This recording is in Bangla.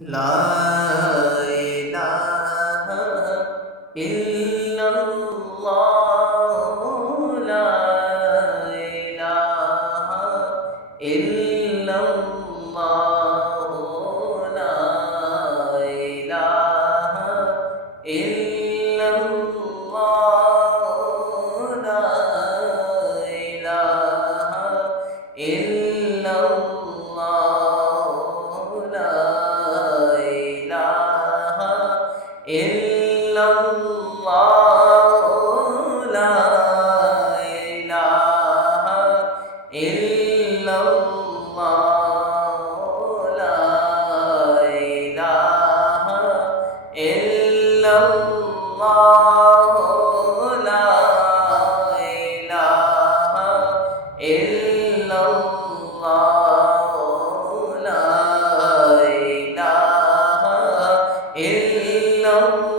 লা ইলাহা ইল্লাল্লাহু লা ইলাহা ইল্লাল্লাহু লা ইলাহা ইল্লাল্লাহু লা ইলাহা ইল্লাল্লাহু লা ইলাহা ইল্লাল্লাহু লা ইলাহা ইল্লাল্লাহু লা ইলাহা ইল্লাল্লাহু লা ইলাহা ইল্লাল্লাহু লা ইলাহা ইল্লাল্লাহ